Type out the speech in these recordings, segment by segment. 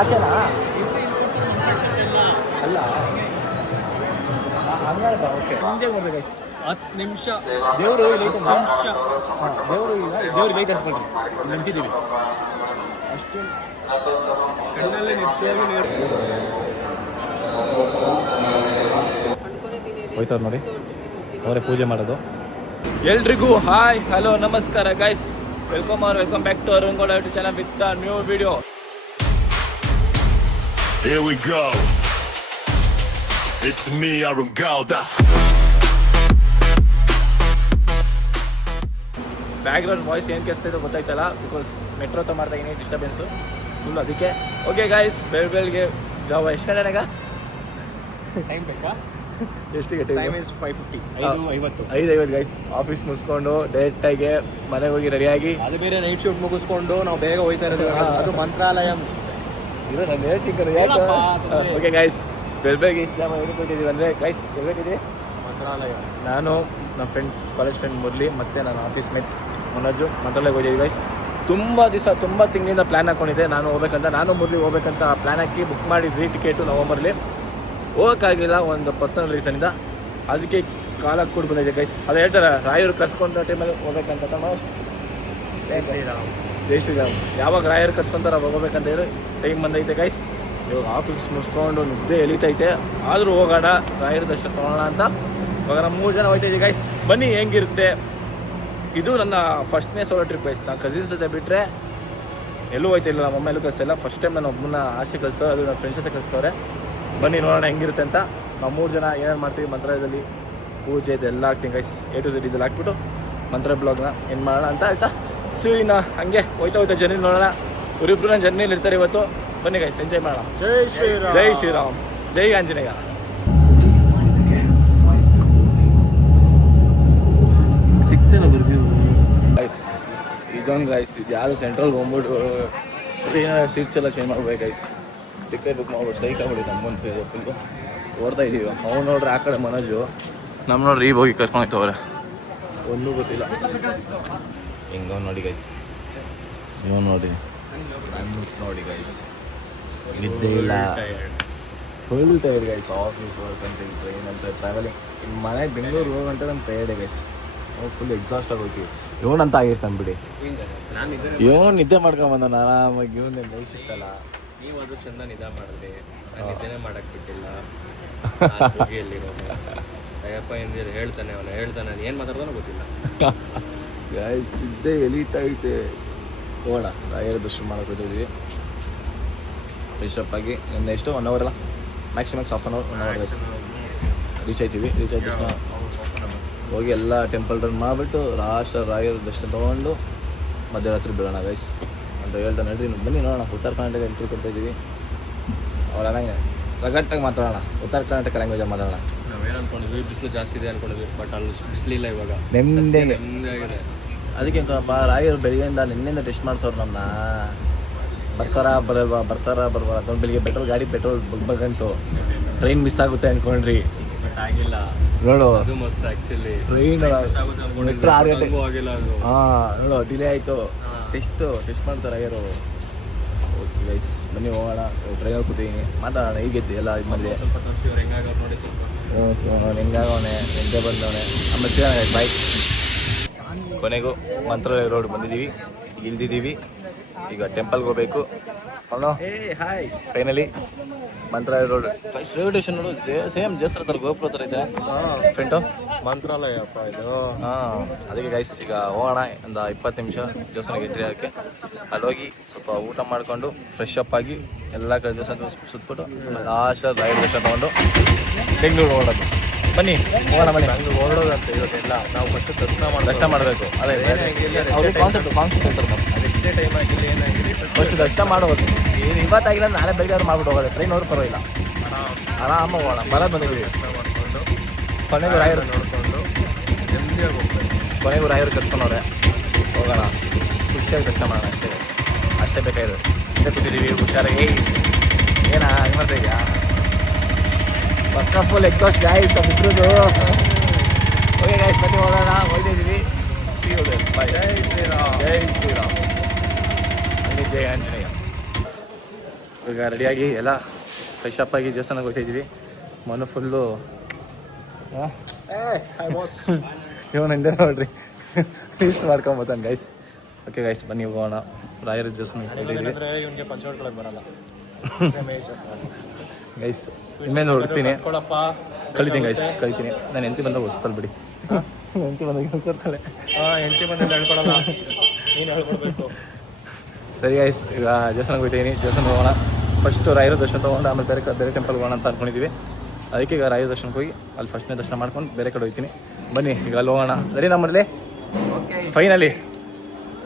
ಆಚೆನಾ ಅಲ್ಲ ಹಂಗಾರ ಓಕೆ ಮುಂದೆ ಬರ್ಬೇಕು ಗೈಸ್ 10 ನಿಮಿಷ ದೇವರು ಇಲ್ಲಿ ಐತೆ ನಿಮಿಷ ದೇವರು ಇಲ್ಲ ದೇವ್ರಿಗೆ ಐತೆ ಅಂದ್ಕೊಳ್ರಿ ಇಲ್ಲಿ ನಿಂತಿದ್ದೀವಿ ಅಷ್ಟು ಕಣ್ಣಲ್ಲೇ ನಿಜವಾಗಿ ಹೋಯ್ತವ್ರು ನೋಡಿ ಅವರೇ ಪೂಜೆ ಮಾಡೋದು. ಎಲ್ರಿಗೂ ಹಾಯ್ ಹಲೋ ನಮಸ್ಕಾರ guys, welcome back to Arun Gowda YouTube channel with new video. Here we go. It's me, Arun Gauda. Background voice ಏನು ಕೇಳಿಸ್ತಿದೆ ಗೊತ್ತಾಯ್ತಲ್ಲ, ಬಿಕಾಸ್ ಮೆಟ್ರೋ ಹತ್ರ ಮಾಡ್ತಾ ಇದೀನಿ, ಡಿಸ್ಟರ್ಬೆನ್ಸು ಫುಲ್ ಅದಕ್ಕೆ. ಓಕೆ ಗೈಸ್, ಬೆಳಗ್ಗೆ ಜಾವ ಎಷ್ಟು ಗಂಟೆನಾಗ ಟೈಮ್ ಬೇಕಾ? ಎಷ್ಟಿಗೆ ಟೈಮ್ ಇಸ್ 5:50 5:50 ಗೈಸ್. ಆಫೀಸ್ ಮುಗಿಸ್ಕೊಂಡು ಡೈರೆಕ್ಟಾಗಿ ಮನೆಗೆ ಹೋಗಿ ರೆಡಿಯಾಗಿ, ಅದು ಬೇರೆ ನೈಟ್ ಶೂಟ್ ಮುಗಿಸ್ಕೊಂಡು ನಾವು ಬೇಗ ಹೋಯ್ತಾ ಇರೋದು. ಅದು ಮಂತ್ರಾಲಯ ಇದು ನಾನು ಹೇಳ್ತೀನಿ ಯಾಕೆ. ಓಕೆ ಗೈಸ್, ಬೆಳಗ್ಗೆ ಇಷ್ಟು ಜಾಮ ಏನಕ್ಕೆ ಹೋಗ್ತಿದ್ದೀವಿ ಅಂದರೆ ಗೈಸ್, ಬೆಳಗ್ಗೆ ಮಂತ್ರಾಲಯ ನಾನು ನಮ್ಮ ಫ್ರೆಂಡ್, ಕಾಲೇಜ್ ಫ್ರೆಂಡ್ ಮುರಳಿ ಮತ್ತು ನನ್ನ ಆಫೀಸ್ ಮೇಟ್ ಮನೋಜು ಮಂತ್ರಾಲಯಕ್ಕೆ ಹೋಗಿದ್ದೀವಿ ಗೈಸ್. ತುಂಬ ತಿಂಗಳಿಂದ ಪ್ಲ್ಯಾನ್ ಹಾಕ್ಕೊಂಡಿದ್ದೆ ನಾನು ಹೋಗ್ಬೇಕಂತ. ನಾನು ಮುರಳಿ ಹೋಗ್ಬೇಕಂತ ಪ್ಲ್ಯಾನ್ ಹಾಕಿ ಬುಕ್ ಮಾಡಿದ್ವಿ ಟಿಕೆಟು ನವಂಬರ್ಲಿ. ಹೋಗೋಕ್ಕಾಗಿಲ್ಲ ಒಂದು ಪರ್ಸನಲ್ ರೀಸನಿಂದ, ಅದಕ್ಕೆ ಕಾಲಕ್ಕೆ ಕೂಡ ಬಂದಿದೆ ಗೈಸ್. ಅದು ಹೇಳ್ತಾರೆ ರಾಯರು ಕರ್ಸ್ಕೊಂಡ ಟೈಮಲ್ಲಿ ಹೋಗ್ಬೇಕಂತ. ಜೈ ಶ್ರೀರಾಮ್. ಯಾವಾಗ ರಾಯರು ಕರ್ಸ್ಕೊಂತಾರೆ ಅವಾಗ ಹೋಗ್ಬೇಕಂತ ಹೇಳಿ ಟೈಮ್ ಬಂದೈತೆ ಗೈಸ್. ಇವಾಗ ಆಫೀಸ್ ಮುಗಿಸ್ಕೊಂಡು ನಿದ್ದೆ ಎಳಿತೈತೆ, ಆದರೂ ಹೋಗೋಣ ರಾಯರ ದರ್ಶನ ತೊಗೊಳ್ಳೋಣ ಅಂತ ಇವಾಗ ನಮ್ಮ 3 ಜನ ಹೋಗ್ತಾಯಿದ್ದೀವಿ ಗೈಸ್. ಬನ್ನಿ ಹೆಂಗಿರುತ್ತೆ. ಇದು ನನ್ನ ಫಸ್ಟ್ನೇ ಸೋಲೋ ಟ್ರಿಪ್ ಗೈಸ್. ನಾನು ಕಸಿನ್ಸ್ ಜೊತೆ ಬಿಟ್ಟರೆ ಎಲ್ಲೂ ಹೋಯ್ತಿಲ್ಲ, ನಮ್ಮ ಅಮ್ಮ ಎಲ್ಲೂ ಕಳಿಸ್ತಿಲ್ಲ. ಫಸ್ಟ್ ಟೈಮ್ ನಾನು ಒಬ್ಬನ ಆಸೆ ಕಳಿಸ್ತವ್ರೆ, ಅದು ನನ್ನ ಫ್ರೆಂಡ್ಸ್ ಜೊತೆ ಕಳಿಸ್ತವ್ರೆ. ಬನ್ನಿ ನೋಡೋಣ ಹೆಂಗಿರುತ್ತೆ ಅಂತ. ನಾವು 3 ಜನ ಏನೇನು ಮಾಡ್ತೀವಿ ಮಂತ್ರಾಲಯದಲ್ಲಿ, ಪೂಜೆ ಇದೆಲ್ಲ ಹಾಕ್ತೀನಿ ಗೈಸ್. A to Z ಇದೆಲ್ಲ ಹಾಕ್ಬಿಟ್ಟು ಮಂತ್ರ ಬ್ಲಾಗ್ನ ಏನು ಮಾಡೋಣ ಅಂತ ಹೇಳ್ತಾ ಸುಯಿನ ಹಂಗೆ ಹೋಯ್ತಾ ಜರ್ನಿ ನೋಡೋಣ. ಇವರಿಬ್ರು ನನ್ನ ಜರ್ನಿಲಿ ಇರ್ತಾರೆ ಇವತ್ತು. ಬನ್ನಿ ಗೈಸ್, ಎಂಜಾಯ್ ಮಾಡೋಣ. ಜೈ ಶ್ರೀರಾಮ್. ಜೈ ಶ್ರೀರಾಮ್, ಜೈ ಆಂಜನೇಯ. ಸಿಗ್ತಿಲ್ಲ ಬರ್ತೀವಿ ಗೈಸ್. ಇದೊಂದು ಗೈಸ್, ಇದು ಯಾವುದು ಸೆಂಟ್ರಲ್ಗೆ ಹೋಗ್ಬಿಟ್ಟು ಏನಾದ್ರು ಸೀಟ್ಸ್ ಎಲ್ಲ ಚೇಂಜ್ ಮಾಡ್ಬೇಕು ಗೈಸ್. ಟಿಕೆಟ್ ಬುಕ್ ಮಾಡ್ಬಿಟ್ಟು ಸೈಕ್ ಆಗ್ಬಿಟ್ಟಿದೆ ಅಮ್ಮನ ಪೇಜ್ ಫುಲ್ಲು ಓಡ್ತಾ ಇದ್ದೀವಿ. ಅವ್ನು ನೋಡ್ರಿ ಆ ಕಡೆ ಮನೋಜು, ನಮ್ಮ ನೋಡ್ರಿ ಈಗ ಹೋಗಿ ಕರ್ಕೊಂಡು ಹೋಗ್ತವ್ರೆ, ಒಂದೂ ಗೊತ್ತಿಲ್ಲ. ಹಿಂಗೆ ನೋಡಿ ಗೈಸ್, ಇವನು ನೋಡಿ ನೋಡಿ ಗೈಸ್, ನಿದ್ದೆ ಇಲ್ಲ, full tired guys. Office work ಅಂತ, ಟ್ರೈನ್ ಅಂತ, ಟ್ರಾವೆಲಿಂಗ್. ಇನ್ನು ಮನೆಗೆ ಬೆಂಗಳೂರು ಹೋಗಂತ ನಮ್ಮ ಟೈರ್ಡ್ ಗೈಸ್. ನಾವು ಫುಲ್ ಎಕ್ಸಾಸ್ಟ್ ಆಗೋಗ್ತೀವಿ. ಇವನಂತ ಆಗಿರ್ತಾನೆ ಬಿಡಿ, ಇವನು ನಿದ್ದೆ ಮಾಡ್ಕೊಂಬಂದ ಆರಾಮಾಗಿ. ಇವನೇ ನೈಟ್ ಶಿಫ್ಟ್ ಅಲ್ಲ. ನೀವು ಅದು ಚಂದ ನಿದ್ದೆ ಮಾಡಿದ್ರಿ, ನಾನು ನಿದ್ದೆನೇ ಮಾಡಕ್ಕೆ ಬಿಟ್ಟಿಲ್ಲ. ಅಯ್ಯಪ್ಪ ಎಂದಿರು ಹೇಳ್ತಾನೆ, ಅವನು ಹೇಳ್ತಾನೆ, ಏನು ಮಾತಾಡ್ತಾನೋ ಗೊತ್ತಿಲ್ಲ ಗೈಸ್. ನಿದ್ದೆ ಎಲೀತೈತೆ. ಹೋಗೋಣ, ರಾಯರ ದರ್ಶನ ಮಾಡೋಕೆ ಹೋಗಿದ್ದೀವಿ. ಫ್ರೆಶ್ ಅಪ್ ಆಗಿ ಎಷ್ಟು 1 ಅವರ್ ಅಲ್ಲ, maximum half 1 hour guys reach ಆಯ್ತೀವಿ. ರೀಚ್ ಆದ ತಕ್ಷಣ ಹೋಗಿ ಎಲ್ಲ ಟೆಂಪಲ್ ರನ್ ಮಾಡಿಬಿಟ್ಟು ರಾಯರ ದರ್ಶನ ತೊಗೊಂಡು ಮಧ್ಯರಾತ್ರಿ ಬಿಡೋಣ ಗೈಸ್ ಅಂತ ಹೇಳ್ತಾನೆ. ನಡ್ರಿ ಬನ್ನಿ ನೋಡೋಣ. ಉತ್ತರ ಕರ್ನಾಟಕ ಎಂಟ್ರಿ ಕೊಡ್ತಾಯಿದ್ದೀವಿ. ಅವ್ರು ಅನ್ನಂಗೆ ರಗಟ್ಟಾಗಿ ಮಾತಾಡೋಣ, ಉತ್ತರ ಕರ್ನಾಟಕ ಲ್ಯಾಂಗ್ವೇಜಲ್ಲಿ ಮಾತಾಡೋಣ. ನಾವೇನು ಅಂದ್ಕೊಂಡಿದ್ವಿ, ಬಿಸಿಲು ಜಾಸ್ತಿ ಇದೆ ಅಂದ್ಕೊಂಡಿದ್ವಿ, ಬಟ್ ಅಲ್ಲಿ ಬಿಸಿಲಿಲ್ಲ ಇವಾಗ, ನೆಮ್ಮದಿ ಆಗಿದೆ. ಅದಕ್ಕೆ ರಾಯರು ಬೆಳಗ್ಗೆಯಿಂದ ನಿನ್ನೆಯಿಂದ ಟೆಸ್ಟ್ ಮಾಡ್ತವ್ರು ನಮ್ಮನ್ನ. ಬರ್ತಾರಾ ಬರಲ್ವಾ ಅದೊಂದು ಬೆಳಿಗ್ಗೆ ಪೆಟ್ರೋಲ್ ಬಗ್ಬಂತು. ಟ್ರೈನ್ ಮಿಸ್ ಆಗುತ್ತೆ ಅಂದ್ಕೊಂಡ್ರಿ, ಬಟ್ ಆಗಿಲ್ಲ. ನೋಡು ಅದು ಮಸ್ತ್ ಆ್ಯಕ್ಚುಲಿ. ಟ್ರೈನ್ ಮೆಟ್ರೋ 6 ಗಂಟೆ ಆಗಿಲ್ಲ ಅದು. ನೋಡು ಡಿಲೇ ಆಯಿತು. ಟೆಸ್ಟ್ ಮಾಡ್ತಾರೆ ರಾಯರು. ಓಕೆ ಗೈಸ್, ಬನ್ನಿ ಹೋಗೋಣ. ಟ್ರೈನಲ್ಲಿ ಕೂತಿದ್ದೀನಿ, ಮಾತಾಡೋಣ. ಹೀಗೆದ್ದು ಎಲ್ಲ ಇದು ಮಾಡಿದೆ. ಸ್ವಲ್ಪ ತೋರಿಸಿ ಹೆಂಗಾಗ ನೋಡಿ ಸ್ವಲ್ಪ. ಹೆಂಗಾಗವನೆ, ನಿದ್ದೆ ಬಂದವನೆ. ಆಮೇಲೆ ಸಿಗೋಣ ಬಾಯ್. ಕೊನೆಗೂ ಮಂತ್ರಾಲಯ ರೋಡ್ ಬಂದಿದ್ದೀವಿ, ಇಳ್ದಿದ್ದೀವಿ. ಈಗ ಟೆಂಪಲ್ಗೆ ಹೋಗ್ಬೇಕು. ಅವನು ಹಾಯ್. ಫೈನಲಿ ಮಂತ್ರಾಲಯ ರೋಡ್ ರೈಲ್ವೆ ಸ್ಟೇಷನ್ ನೋಡು, ಸೇಮ್ ಜಸ್ಟ್ ಥರ ಗೋಪುರ ಥರ ಇದೆ ಫ್ರೆಂಟು. ಮಂತ್ರಾಲಯ ಅಪ್ಪ ಇದು. ಅದಕ್ಕೆ ಗೈಸ್ ಈಗ ಹೋಗೋಣ. ಒಂದು 20 ನಿಮಿಷ ದೇವಸ್ಥಾನಕ್ಕೆ ಎಂಟ್ರಿ ಆಗೋಕ್ಕೆ. ಅಲ್ಲಿ ಹೋಗಿ ಸ್ವಲ್ಪ ಊಟ ಮಾಡಿಕೊಂಡು ಫ್ರೆಶ್ ಅಪ್ ಆಗಿ ಎಲ್ಲ ಕಡೆ ದೇವಸ್ಥಾನ ಸುತ್ತಬಿಟ್ಟು ಲಾಸ್ಟ್ ರಾಯರ ದರ್ಶನ ತೊಗೊಂಡು ಬೆಂಗಳೂರು ಹೊರಡೋದು. ಬನ್ನಿ ಹೋಗೋಣ. ಬನ್ನಿ ಹಂಗೆ ಹೊರಡೋದಂತ ಇರೋದೆಲ್ಲ. ನಾವು ಫಸ್ಟ್ ದರ್ಶನ ಮಾಡಬೇಕು. ಅದೇ ಅವ್ರಿಗೆ ಕಾನ್ಸೆಪ್ಟ್ ಹೇಳ್ತಾರೆ ನಾವು. ಅದೆಷ್ಟೇ ಟೈಮ್ ಆಗಿಲ್ಲ, ಏನಾಗಿಲ್ಲ, ಫಸ್ಟ್ ದರ್ಶನ ಮಾಡೋದು. ಏನು ಇವತ್ತಾಗಿಲ್ಲ, ನಾಳೆ ಬೆಳಗ್ಗೆ ಮಾಡ್ಬಿಟ್ಟು ಹೋಗೋದು. ಟ್ರೈನ್ ಅವ್ರು ಪರವಾಗಿಲ್ಲ, ಆರಾಮಾಗಿ ಹೋಗೋಣ. ಬರೋದು ಬಂದಿದ್ದೀವಿ. ಕೊನೆಗೂ ರಾಯರು ನೋಡಿಕೊಂಡು ನೆಮ್ಮದಿಯಾಗಿ ಹೋಗ್ಬೇಕು. ಕೊನೆಗೂ ರಾಯರು ಕರ್ಸ್ಕೊಂಡವ್ರೆ. ಹೋಗೋಣ, ಖುಷಿಯಾಗಿ ದರ್ಶನ ಮಾಡೋಣ. ಅಷ್ಟೇ ಬೇಕಾಗಿದೆ. ಅಷ್ಟೇ ಕೂತಿದ್ದೀವಿ ಹುಷಾರಾಗಿ. ಏನ ಹಂಗೆ ಮಾಡ್ತಾ ಇದೆಯಾ? ಪಕ್ಕ ಫುಲ್ ಎಕ್ಸಾಸ್ಟ್ ಗೈಸ್ ಬಿಟ್ಟಿರೋದು. ಓಕೆ ಗೈಸ್, ಬನ್ನಿ ಹೋಗೋಣ. ಹೋಗ್ತಿದ್ದೀವಿ. ಬಾಯ್. ಜೈ ಶ್ರೀರಾಮ್. ಜೈ ಶ್ರೀರಾಮ್. ಹಂಗೆ ಜೈ ಆಂಜನೇಯ. ರೆಡಿಯಾಗಿ ಎಲ್ಲ ಫ್ರೆಶ್ ಅಪ್ ಆಗಿ ದೇವಸ್ಥಾನಕ್ಕೆ ಹೋಗ್ತಾಯಿದ್ದೀವಿ. ಮನು ಫುಲ್ಲು ಇವನು ಹಿಂದೆ ನೋಡ್ರಿ ರೀಲ್ಸ್ ಮಾಡ್ಕೊಂಬತ್ತಾನೆ ಗೈಸ್. ಓಕೆ ಗೈಸ್ ಬನ್ನಿ ಹೋಗೋಣ. ರಾಯರ ದೇವಸ್ಥಾನಕ್ಕೆ ಇವನಿಗೆ ಪಂಚ ಹೊಡ್ಕೊಳಕ್ಕೆ ಬರಲ್ಲ ಗೈಸ್. ಇನ್ಮೇಲೆ ಹೊಡ್ತೀನಿ, ಕಲಿತೀನಿ ಗೈಸ್, ಕಲಿತೀನಿ. ನಾನು ಹೆಂಡತಿ ಬಂದಾಗ ಓಡಿಸ್ತಾಳೆ ಬಿಡಿ. ಹೆಂಡತಿ ಬಂದಾಗ ಹೇಳ್ಕೊಡ್ತಾಳೆ. ಹೆಂಡತಿ ಬಂದು ಹೇಳ್ಕೊಡಲ್ಲ, ನೀನು ಹೇಳ್ಕೊಡ್ಬೇಕು. ಸರಿ ಗೈಸ್, ಈಗ ದೇವಸ್ಥಾನಕ್ಕೆ ಹೋಗ್ತೀನಿ. ದೇವಸ್ಥಾನ ಹೋಗೋಣ. ಫಸ್ಟು ರಾಯರ ದರ್ಶನ ತೊಗೊಂಡು ಆಮೇಲೆ ಬೇರೆ ಟೆಂಪಲ್ಗೆ ಹೋಗೋಣ ಅಂತ ಅಂದ್ಕೊಂಡಿದ್ದೀವಿ. ಅದಕ್ಕೆ ಈಗ ರಾಯರ ದರ್ಶನಕ್ಕೆ ಹೋಗಿ ಅಲ್ಲಿ ಫಸ್ಟ್ನೇ ದರ್ಶನ ಮಾಡ್ಕೊಂಡು ಬೇರೆ ಕಡೆ ಹೋಗ್ತೀನಿ. ಬನ್ನಿ ಈಗ ಅಲ್ಲಿ ಹೋಗೋಣ. ಸರಿ ನಮ್ಮಲ್ಲಿ ಫೈನಲಿ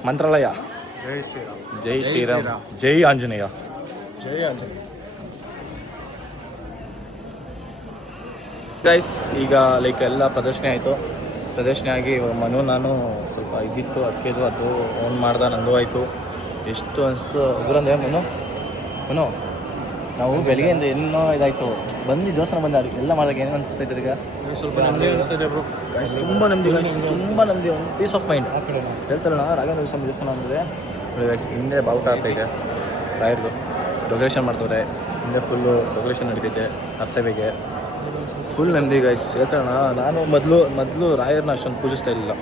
ಮಂತ್ರಾಲಯ. ಜೈ ಶ್ರೀರಾಮ್. ಜೈ ಶ್ರೀರಾಮ್. ಜೈ ಆಂಜನೇಯ. ಜೈ ಆಂಜನೇಯ. ಗೈಸ್ ಈಗ ಲೈಕ್ ಎಲ್ಲ ಪ್ರದರ್ಶನ ಆಯಿತು. ಪ್ರದರ್ಶನ ಆಗಿ ಮನು ನಾನು ಸ್ವಲ್ಪ ಇದ್ದಿತ್ತು ಅದಕ್ಕೆದು ಅದು ಓನ್ ಮಾಡ್ದೆ, ನಂದು ಆಯಿತು. ಎಷ್ಟು ಅನಿಸ್ತು ಒಬ್ಬರಂದ್ರೆ ಮನು ನಾವು ಬೆಳಗ್ಗೆಯಿಂದ ಏನೋ ಇದಾಯಿತು ಬಂದು ದೇವಸ್ಥಾನ ಬಂದ ಎಲ್ಲ ಮಾಡಿದಾಗ ಏನು ಅನಿಸ್ತೈತೆ ಈಗ ಸ್ವಲ್ಪ ನೆಮ್ಮದಿ ಅನಿಸ್ತಿದೆ ಬ್ರೋ. ಗೈಸ್ ತುಂಬ ನೆಮ್ಮದಿ ಗೈಸ್, ತುಂಬ ನೆಮ್ಮದಿ, ಒಂದು ಪೀಸ್ ಆಫ್ ಮೈಂಡ್. ಹೇಳ್ತಾರಣ ರಾಘವೇಂದ್ರ ಸ್ವಾಮಿ ದೇವಸ್ಥಾನ ಅಂದರೆ ಗೈಸ್ ಹಿಂದೆ ಬಾವುಟ ಆಗ್ತೈತೆ ರಾಯರ್ದು, ಡೆಕೋರೇಷನ್ ಮಾಡ್ತವ್ರೆ ಹಿಂದೆ ಫುಲ್ಲು ಡೆಕೋರೇಷನ್ ನಡೀತೈತೆ ಅರ್ಸವೆಗೆ. ಫುಲ್ ನೆಮ್ಮದಿ ಗೈಸ್. ಹೇಳ್ತಾರಣ ನಾನು ಮೊದಲು ರಾಯರ್ನ ಅಷ್ಟೊಂದು ಪೂಜಿಸ್ತಾ ಇರಲಿಲ್ಲ.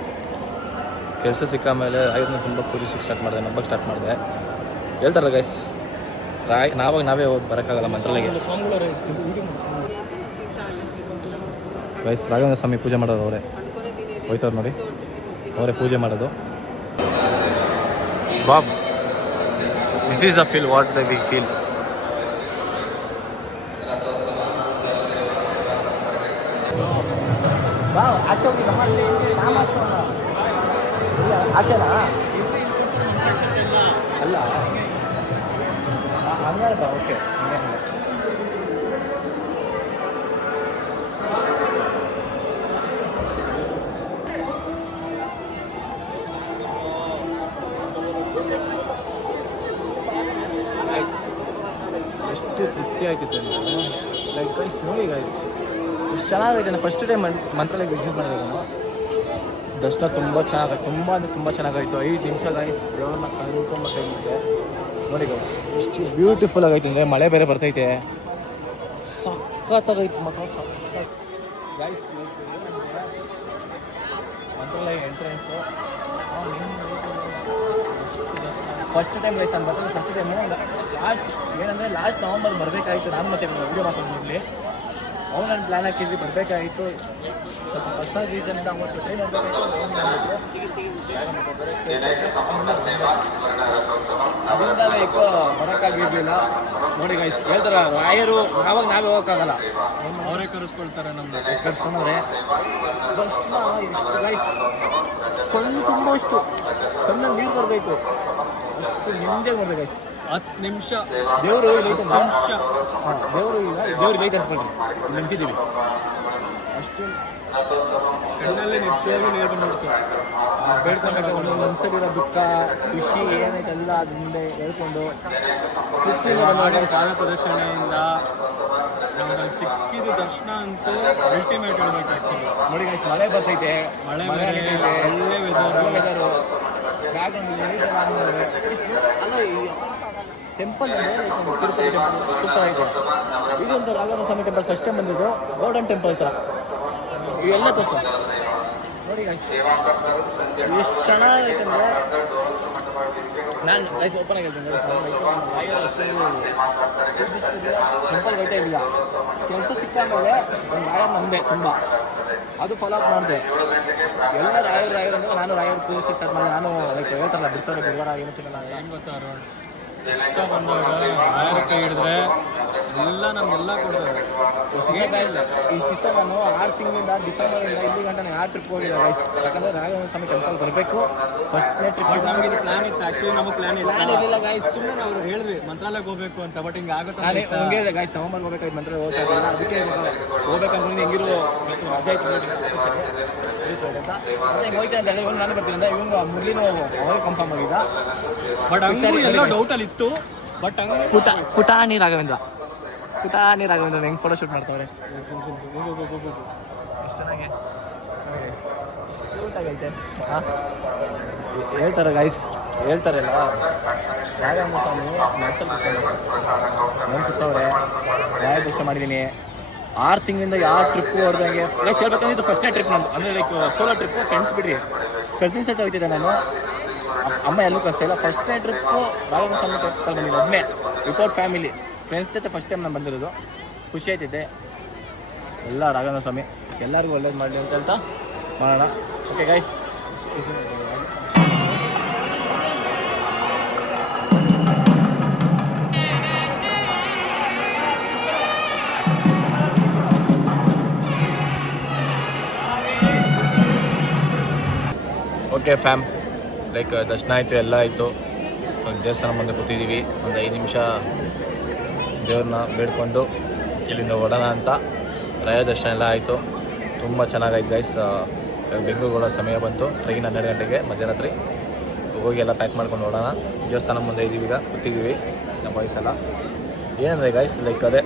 ಕೆಲಸ ಸಿಕ್ಕ ಮೇಲೆ ರಾಯರ್ನ ತುಂಬ ಪೂಜಿಸಕ್ಕೆ ಸ್ಟಾರ್ಟ್ ಮಾಡಿದೆ, ನಂಬಕ್ಕೆ ಸ್ಟಾರ್ಟ್ ಮಾಡಿದೆ. ಹೇಳ್ತಾರಲ್ಲ ಗೈಸ್ ನಾವೇ ಹೋಗಿ ಬರೋಕ್ಕಾಗಲ್ಲ ಮಂತ್ರಾಲಯಕ್ಕೆ. ಗೈಸ್ ರಾಘವೇಂದ್ರ ಸ್ವಾಮಿ ಪೂಜೆ ಮಾಡೋದು ಅವರೇ ಹೋಯ್ತವ್ರು ನೋಡಿ, ಅವರೇ ಪೂಜೆ ಮಾಡೋದು. ಬಾಬ್ this is the feel what the we feel. ಆಚೆನಾ ಅಲ್ಲ ಹಂಗಾರ ಓಕೆ. ಎಷ್ಟು ತೃಪ್ತಿ ಆಯ್ತಿತ್ತು ಅಂದರೆ ಲೈಕ್ ಗೈಸ್ ನೋಡಿ ಗೈಸ್ ಎಷ್ಟು ಚೆನ್ನಾಗೈತೆ. ನಾನು ಫಸ್ಟ್ ಟೈಮ್ ಮಂತ್ರಾಲಯಕ್ಕೆ ವಿಸಿಟ್ ಮಾಡಿದೆ. ನಾನು ದರ್ಶನ ತುಂಬ ಚೆನ್ನಾಗಿ, ತುಂಬ ಅಂದರೆ ತುಂಬ ಚೆನ್ನಾಗಾಯಿತು. 5 ನಿಮಿಷ ಗೈಸ್ ದೇವ್ರನ್ನ ಕಳ್ಕೊಂಬತ್ತೈತೆ ನೋಡಿ ಗೈಸ್. ಎಷ್ಟು ಬ್ಯೂಟಿಫುಲ್ ಆಗೈತೆ ಅಂದರೆ ಮಳೆ ಬೇರೆ ಬರ್ತೈತೆ, ಸಖತ್ತಾಗೈತೆ ಮಕ್ಕಳು ಸಖತ್ ಗೈಸ್. ಮಂತ್ರಾಲಯ ಎಂಟ್ರೆನ್ಸು ಫಸ್ಟ್ ಟೈಮ್ ಗೈಸ್ ನಾನು ಬರ್ತದೆ. ಫಸ್ಟ್ ಟೈಮು ಲಾಸ್ಟ್ ನವಂಬರ್ ಬರಬೇಕಾಗಿತ್ತು. ನಾನು ಮತ್ತೆ ವೀಡಿಯೋ ಮಾಡ್ಕೊಂಡಿರಲಿ ಅವ್ನು ನಾನು ಪ್ಲ್ಯಾನ್ ಹಾಕಿದ್ವಿ ಬರಬೇಕಾಗಿತ್ತು. ಸ್ವಲ್ಪ ಪರ್ಸನಲ್ ರೀಸನ್ನಿಂದ ಅವತ್ತು ಟ್ರೈನ್ ಅದರಿಂದ ಲೈಕ್ ಬರೋಕ್ಕಾಗಿರಲಿಲ್ಲ ನೋಡಿ ಗೈಸ್. ಹೇಳ್ತಾರೆ ರಾಯರು ನಾವೇ ಹೋಗೋಕ್ಕಾಗಲ್ಲ, ಅವರೇ ಕರೆಸ್ಕೊಳ್ತಾರೆ ನಮ್ಮದು. ಕರ್ಸ್ಕೊಂಡ್ರೆ ದರ್ಶನ ಎಷ್ಟು ಗೈಸ್ ಕಣ್ಣು ತುಂಬ ಅಷ್ಟು ಕಣ್ಣಲ್ಲಿ ನೀರು ಬರಬೇಕು, ಅಷ್ಟು ನಿಮ್ಮದೇ ಬರಬೇಕು ಗೈಸ್. 10 ನಿಮಿಷ ದೇವರು ಲೈಟ್ ನಿಮಿಷ ದೇವ್ರು ಲೈಟ್ ಅಂದ್ಕೊಳ್ರಿ ಇಲ್ಲಿ ನಿಂತಿದ್ದೀವಿ. ಅಷ್ಟು ಕಣ್ಣಲ್ಲಿ ನಿಜವಾಗ್ಲೂ ನೀರು ಬಂದ್ಬಿಡ್ತು. ಬೇಡ್ಕೊಂಡಾಗ ಒಂದೊಂದು ಮನಸ್ಸಲ್ಲಿರೋ ದುಃಖ ಖುಷಿ ಏನೈತೆ ಎಲ್ಲ ಅದು ಮುಂದೆ ಹೇಳ್ಕೊಂಡು ತೃಪ್ತಿಯಿಂದ ಮಾಡಿ ಕಾಲ ಪ್ರದರ್ಶನೆಯಿಂದ ನಮಗೆ ಸಿಕ್ಕಿದ ದರ್ಶನ ಅಂತೂ ಅಲ್ಟಿಮೇಟ್ ಹೇಳ್ಬೇಕು. ಆ್ಯಕ್ಚುಲಿ ನೋಡಿ ಗೈಸ್ ಮಳೆ ಬರ್ತೈತೆ, ಮಳೆ ಒಳ್ಳೆ ವೆದರು ಅಲ್ಲ. ಈ ಟೆಂಪಲ್ ತಿರುಪತಿ ಟೆಂಪಲ್ ಸೂಪರ್ ಆಗಿದೆ. ಇದೊಂದು ರಾಘವೇಂದ್ರ ಸ್ವಾಮಿ ಟೆಂಪಲ್ ಫಸ್ಟ್ ಟೈಮ್ ಬಂದಿದ್ದು, ಗೋಲ್ಡನ್ ಟೆಂಪಲ್ ಥರ ಇವೆಲ್ಲ ತೋರಿಸ ನೋಡಿ ಗೈಸ್ ಎಷ್ಟು ಚೆನ್ನಾಗೈತೆ ಅಂದರೆ. ನಾನು ಗೈಸ್ ಓಪನ್ ಆಗಿ ಹೇಳ್ತೀನಿ ಗೈಸ್, ಟೆಂಪಲ್ ಹೋಯ್ತಾ ಇರಲಿಲ್ಲ. ಕೆಲಸ ಸಿಕ್ಕ ಮೇಲೆ ಒಂದು ರಾಯರ್ ನಂದೆ ತುಂಬ, ಅದು ಫಾಲೋ ಅಪ್ ಮಾಡಿದೆ. ಎಲ್ಲ ರಾಯರು ಅಂದರೆ ನಾನು ರಾಯರು ಪೂಜೆ ಸ್ಟಾರ್ಟ್ ಮಾಡಿದೆ. ನಾನು ಲೈಕ್ ಹೇಳ್ತಾರಲ್ಲ ಬಿಡ್ತಾರೆ ಗುರುವಾರ ಏನು ತಿನ್ನಲ್ಲ. ಏನು ಗೊತ್ತಾ ಅರುಣ್, ಇಷ್ಟ ಬಂದಾಗ ರಾಯರ ಕೈ ಹಿಡಿದ್ರೆ ಎಲ್ಲ ನಮಗೆಲ್ಲ ಕೊಡ್ತಾರೆ. ಈ ಸಿಸ ನಾನು 6 ತಿಂಗಳಿಂದ ಡಿಸೆಂಬರಿಂದ ಇಲ್ಲಿ ಗಂಟೆ ನಾನು 6 ಟ್ರಿಪ್ ಹೋಗಿದ್ದೆ ಗೈಸ್. ಯಾಕಂದರೆ ರಾಘವೇಂದ್ರ ಸ್ವಾಮಿ ಟೆಂಪಲ್ ಬರಬೇಕು ಫಸ್ಟ್ನೇ ಟ್ರಿಪ್. ನಮಗೆ ಇದು ಪ್ಲಾನ್ ಇತ್ತು, ಆ್ಯಕ್ಚುಲಿ ನಮಗೆ ಪ್ಲಾನ್ ಇರಲಿಲ್ಲ ಗೈಸ್. ಸುಮ್ಮನೆ ನಾವು ಹೇಳಿದ್ವಿ ಮಂತ್ರಾಲಯಕ್ಕೆ ಹೋಗ್ಬೇಕು ಅಂತ, ಬಟ್ ಹಿಂಗೆ ಆಗುತ್ತೆ. ನಾನೇ ಹಂಗೆ ಗೈಸ್ ನವಂಬರ್ ಹೋಗ್ಬೇಕಾಯ್ತು ಮಂತ್ರ ಹೋಗ್ತಾ ಅದಕ್ಕೆ ಹೋಗ್ಬೇಕಂದ್ರೆ ಹೆಂಗಿರು ಮತ್ತು ರಜೆ ಆಯ್ತು ಅಂತ ಹಿಂಗೆ ಹೋಯ್ತಾ ಅಂತ ಹೇಳಿ ಇವ್ನು ನಾನು ಬರ್ತೀನಿ ಅಂತ ಇವ್ನು ಮುರಳಿನೂ ಅವರೇ ಕನ್ಫರ್ಮ್ ಆಗಿದ್ದ. ಬಟ್ ಹಂಗೆ ಎಲ್ಲ ಡೌಟಲ್ಲಿ ಇತ್ತು. ಬಟ್ ಹಂಗೆ ಪುಟಾಣಿ ರಾಘವೇಂದ್ರ ಹೆಂಗೆ ಫೋಟೋ ಶೂಟ್ ಮಾಡ್ತಾವ್ರೆ ಎಷ್ಟು ಚೆನ್ನಾಗಿ. ಕ್ಯೂಟಾಗೈತೆ ಹೇಳ್ತಾರೆ ಗೈಸ್, ಹೇಳ್ತಾರಲ್ಲ ರಾಘವೇಂದ್ರ ಸ್ವಾಮಿ ಮನಸ್ಸಲ್ಲಿ ನಾನು ಕೂತವ್ರೆ, ರಾಯ ದರ್ಶನ ಮಾಡಿದ್ದೀನಿ. 6 ತಿಂಗಳಿಂದ ಯಾವ ಟ್ರಿಪ್ಪು ಹೊಡೆದಂಗೆ ಗೈಸ್ ಹೇಳ್ಬೇಕಂದ್ರೆ ಇದು ಫಸ್ಟ್ನೇ ಟ್ರಿಪ್ ನಮ್ಮದು, ಅಂದರೆ ಲೈಕ್ ಸೋಲೋ ಟ್ರಿಪ್ಪು. ಫ್ರೆಂಡ್ಸ್ ಬಿಡ್ರಿ, ಕಸಿನ್ಸ್ ಜೊತೆ ಹೋಗ್ತಿದ್ದೆ ನಾನು, ಅಮ್ಮ ಎಲ್ಲೂ ಕಷ್ಟ ಇಲ್ಲ. ಫಸ್ಟ್ನೇ ಟ್ರಿಪ್ಪು ರಾಘವೇಂದ್ರ ಸ್ವಾಮಿ ಟ್ರಿಪ್ಪಲ್ಲಿ ಬಂದಿದ್ದು ಒಮ್ಮೆ, ವಿತೌಟ್ ಫ್ಯಾಮಿಲಿ. ಫ್ರೆಂಡ್ಸ್ ಜೊತೆ ಫಸ್ಟ್ ಟೈಮ್ ನಾನು ಬಂದಿರೋದು, ಖುಷಿ ಆಯ್ತಿದ್ದೆ. ಎಲ್ಲ ರಾಘವೇಂದ್ರ ಸ್ವಾಮಿ ಎಲ್ಲರಿಗೂ ಒಳ್ಳೇದು ಮಾಡಲಿ ಅಂತ ಹೇಳ್ತಾ ಮಾಡೋಣ. Okay guys, okay fam, like ದರ್ಶನ ಆಯಿತು, ಎಲ್ಲ ಆಯಿತು. ಒಂದು ದೇವಸ್ಥಾನ ಮುಂದೆ ಕೂತಿದ್ದೀವಿ, ಒಂದು 5 ನಿಮಿಷ ದೇವ್ರನ್ನ ಬೇಡ್ಕೊಂಡು ಇಲ್ಲಿಂದ ಹೊಡೋಣ ಅಂತ. ರಾಯ ದರ್ಶನ ಎಲ್ಲ ಆಯಿತು, ತುಂಬ ಚೆನ್ನಾಗಾಯ್ತು ಗೈಸ್. ಬೆಂಗಳೂರಿಗೆ ಹೋಗೋ ಸಮಯ ಬಂತು, ಟ್ರೈನ್ 12 ಗಂಟೆಗೆ ಮಧ್ಯರಾತ್ರಿ. ಹೋಗಿ ಎಲ್ಲ ಪ್ಯಾಕ್ ಮಾಡ್ಕೊಂಡು ಹೊಡೋಣ. ದೇವಸ್ಥಾನ ಮುಂದೆ ಇದ್ದೀವಿ, ಈಗ ಕೂತಿದ್ದೀವಿ ನಮ್ಮ ವಯಸ್ಸೆಲ್ಲ. ಏನಂದರೆ ಗೈಸ್, ಲೈಕ್ ಅದೇ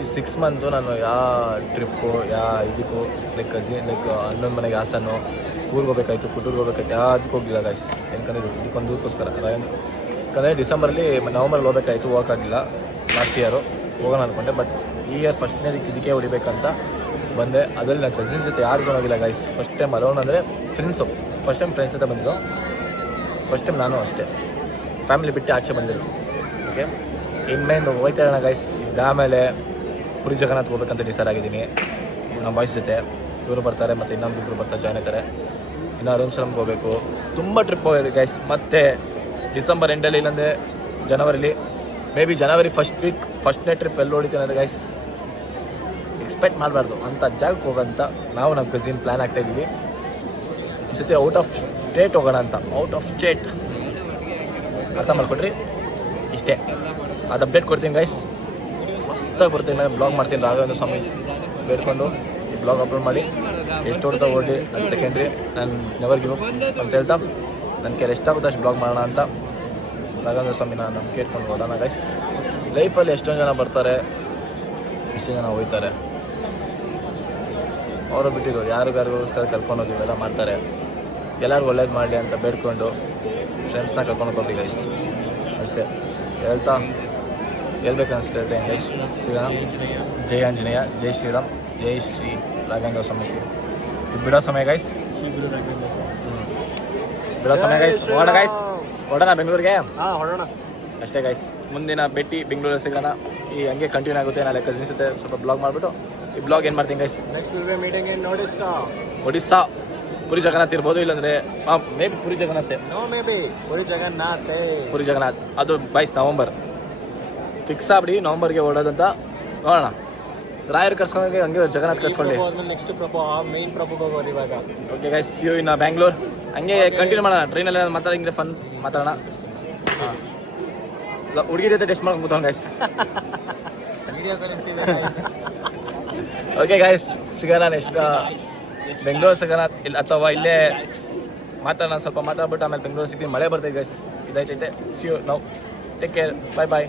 ಈ 6 ಮಂತು ನಾನು ಯಾವ ಟ್ರಿಪ್ಪು ಇದಕ್ಕೂ ಲೈಕ್ ಅಣ್ಣನ ಮನೆಗೆ ಹಾಸನ್ನು, ಸ್ಕೂಲ್ಗೆ ಹೋಗ್ಬೇಕಾಯ್ತು, ಕುಟೂರ್ಗೆ ಹೋಗ್ಬೇಕಾಯ್ತು, ಯಾವುದಕ್ಕೂ ಹೋಗಿಲ್ಲ ಗೈಸ್. ಯಾಕಂದರೆ ಇದಕ್ಕೊಂದು ದೂರಕ್ಕೋಸ್ಕರ. ಯಾಕಂದರೆ ಡಿಸೆಂಬರಲ್ಲಿ ನವಂಬರಲ್ಲಿ ಹೋಗ್ಬೇಕಾಯ್ತು, ಹೋಗೋಕ್ಕಾಗಿಲ್ಲ. ಲಾಸ್ಟ್ ಇಯರು ಹೋಗೋಣ ಅಂದ್ಕೊಂಡೆ, ಬಟ್ ಈ ಇಯರ್ ಫಸ್ಟ್ನೇ ಇದಕ್ಕೆ ಹೊಡಿಬೇಕಂತ ಬಂದೆ. ಅದರಲ್ಲಿ ನಾನು ಕಸಿನ್ಸ್ ಜೊತೆ ಯಾರಿಗೂ ಹೋಗಿಲ್ಲ ಗೈಸ್. ಫಸ್ಟ್ ಟೈಮ್ ಅಲೋನ್ ಅಂದರೆ ಫ್ರೆಂಡ್ಸು, ಫಸ್ಟ್ ಟೈಮ್ ಫ್ರೆಂಡ್ಸ್ ಜೊತೆ ಬಂದಿದ್ದು, ಫಸ್ಟ್ ಟೈಮ್ ನಾನು ಅಷ್ಟೇ ಫ್ಯಾಮಿಲಿ ಬಿಟ್ಟು ಆಚೆ ಬಂದಿದ್ದು. ಓಕೆ, ಇನ್ಮೇಲೆ ಹೋಗ್ತಾ ಇರೋಣ ಗೈಸ್. ಇದಾದಮೇಲೆ ಪುರಿ ಜಗನ್ನಾಥ್ ಹೋಗ್ಬೇಕಂತ ಡಿಸೈಡ್ ಆಗಿದ್ದೀನಿ ನಮ್ಮ ಬಾಯ್ಸ್ ಜೊತೆ. ಇವರು ಬರ್ತಾರೆ, ಮತ್ತು ಇನ್ನೊಂದಿಬ್ಬರು ಬರ್ತಾರೆ, ಜಾಯ್ನ್ ಆಗ್ತಾರೆ. ಇನ್ನು ಅರುಣಾಚಲಂಗೆ ಹೋಗಬೇಕು. ತುಂಬ ಟ್ರಿಪ್ ಹೋಗಿದೆ ಗೈಸ್. ಮತ್ತು ಡಿಸೆಂಬರ್ ಎಂಡಲ್ಲಿ ಇಲ್ಲಾಂದರೆ ಜನವರಿಲಿ, maybe January first week ಫಸ್ಟ್ನೇ ಟ್ರಿಪ್ ಎಲ್ಲಿ ಹೊಡಿತೀನಿ ಅಂದರೆ ಗೈಸ್ ಎಕ್ಸ್ಪೆಕ್ಟ್ ಮಾಡಬಾರ್ದು ಅಂಥ ಜಾಗಕ್ಕೆ ಹೋಗೋಂಥ ನಾವು ನಮ್ಮ ಕಸಿನ್ ಪ್ಲ್ಯಾನ್ ಆಗ್ತಾಯಿದ್ದೀವಿ. ಈ ಸತಿ ಔಟ್ ಆಫ್ ಸ್ಟೇಟ್ ಹೋಗೋಣ ಅಂತ. ಔಟ್ ಆಫ್ ಸ್ಟೇಟ್ ಅರ್ಥ ಮಾಡ್ಕೊಡ್ರಿ. ಇಷ್ಟೇ, ಅದು ಅಪ್ಡೇಟ್ ಕೊಡ್ತೀನಿ ಗೈಸ್. ಮಸ್ತಾಗಿ ಬರ್ತೀನಿ, ಬ್ಲಾಗ್ ಮಾಡ್ತೀನಿ. ರಾಘವೇಂದ್ರ ಸ್ವಾಮಿ ಬೇಡ್ಕೊಂಡು ಈ ಬ್ಲಾಗ್ ಅಪ್ಲೋಡ್ ಮಾಡಿ ಎಷ್ಟು ಹೊಡ್ತಾ ಓಡಿ ಅದು ಸೆಕೆಂಡ್ರಿ. ನಾನು ನೆವರ್ ಗಿವ್ ಅಪ್ ಅಂತ ಹೇಳ್ತಾ ನನ್ನ ಕೈಲಿ ಎಷ್ಟಾಗುತ್ತೆ ಅಷ್ಟು ಬ್ಲಾಗ್ ಮಾಡೋಣ ಅಂತ ರಾಘವೇಂದ್ರ ಸ್ವಾಮಿನ ನಂಬಿಕೆ ಇಟ್ಕೊಂಡು ಹೋಗೋಣ ಗೈಸ್. ಲೈಫಲ್ಲಿ ಎಷ್ಟೊಂದು ಜನ ಬರ್ತಾರೆ, ಎಷ್ಟೋ ಜನ ಹೋಗ್ತಾರೆ. ಅವರು ಬಿಟ್ಟಿರೋರು ಯಾರಿಗಾರಿಗೋಸ್ಕರ ಕರ್ಕೊಂಡು ಹೋಗಿವೆಲ್ಲ ಮಾಡ್ತಾರೆ. ಎಲ್ಲರಿಗೂ ಒಳ್ಳೇದು ಮಾಡಲಿ ಅಂತ ಬೇಡ್ಕೊಂಡು ಫ್ರೆಂಡ್ಸ್ನ ಕರ್ಕೊಂಡು ಹೋಗ್ಲಿ ಗೈಸ್. ಅಷ್ಟೇ ಹೇಳ್ತಾ ಹೇಳ್ಬೇಕು ಅನಿಸ್ತಾ ಹೇಳ್ತೇನೆ ಗೈಸ್. ಸಿಗೋಣ. ಜೈ ಆಂಜನೇಯ, ಜೈ ಶ್ರೀರಾಮ್, ಜೈ ಶ್ರೀ ರಾಘವೇಂದ್ರ ಸ್ವಾಮಿ. ಬಿಡೋ ಸಮಯ ಗೈಸ್, ಬಿಡೋ ಸಮಯ ಗೈಸ್. ಹೊರಡ ಗೈಸ್, ಹೊಡೋಣ ಬೆಂಗಳೂರಿಗೆ. ಹೊರಡೋಣ ಅಷ್ಟೇ ಗೈಸ್. ಮುಂದಿನ ಭೇಟಿ ಬೆಂಗಳೂರಲ್ಲಿ ಸಿಗೋಣ. ಈ ಹಂಗೆ ಕಂಟಿನ್ಯೂ ಆಗುತ್ತೆ. ನಾಳೆ ಕಸಿನ್ಸ್ ಜೊತೆ ಸ್ವಲ್ಪ ಬ್ಲಾಗ್ ಮಾಡಿಬಿಟ್ಟು ಈ ಬ್ಲಾಗ್ ಏನು ಮಾಡ್ತೀನಿ guys. Next will be meeting in Odisha. Puri Jagannath ಇರ್ಬೋದು, ಇಲ್ಲಾಂದರೆ ಮೇ ಬಿ ಪುರಿ ಜಗನ್ನಾಥ್. ಪುರಿ ಜಗನ್ನಾಥ್ ಅದು ಬೈಸ್ ನವಂಬರ್ ಫಿಕ್ಸ್ ಆಗ್ಬಿಡಿ. ನವಂಬರ್ಗೆ ಹೊಡೋದಂತ ನೋಡೋಣ. ರಾಯರು ಕರ್ಸ್ಕೊಂಡಾಗೆ ಹಂಗೆ ಜಗನ್ನಾಥ್ ಕರ್ಸ್ಕೊಳ್ಳಿ. ನೆಕ್ಸ್ಟ್ ಮೇನ್ ಪ್ರಭು ಹೋಗೋರು ಇವಾಗ. Okay guys, see you in Bangalore. ಹಂಗೆ ಕಂಟಿನ್ಯೂ ಮಾಡೋಣ. ಟ್ರೈನಲ್ಲಿ ಮಾತಾಡಿದ್ರೆ ಫನ್ ಮಾತಾಡೋಣ. ಹಾಂ, ಹುಡುಗಿ ಜೊತೆ ಟೆಸ್ಟ್ ಮಾಡ್ಕೊಂಡು ಕೂತವ್ನು ಗೈಸ್. ಓಕೆ ಗೈಸ್, ಸಿಗೋಣ ನೆಕ್ಸ್ಟ್ ಬೆಂಗಳೂರು ಸಿಗೋಣ. ಇಲ್ಲ ಅಥವಾ ಇಲ್ಲೇ ಮಾತಾಡೋಣ. ಸ್ವಲ್ಪ ಮಾತಾಡ್ಬಿಟ್ಟು ಆಮೇಲೆ ಬೆಂಗಳೂರು ಸಿಗ್ತೀನಿ. ಮಳೆ ಬರ್ತೈತೆ ಗೈಸ್, ಇದಾಯ್ತೈತೆ. See you now, take care, bye bye.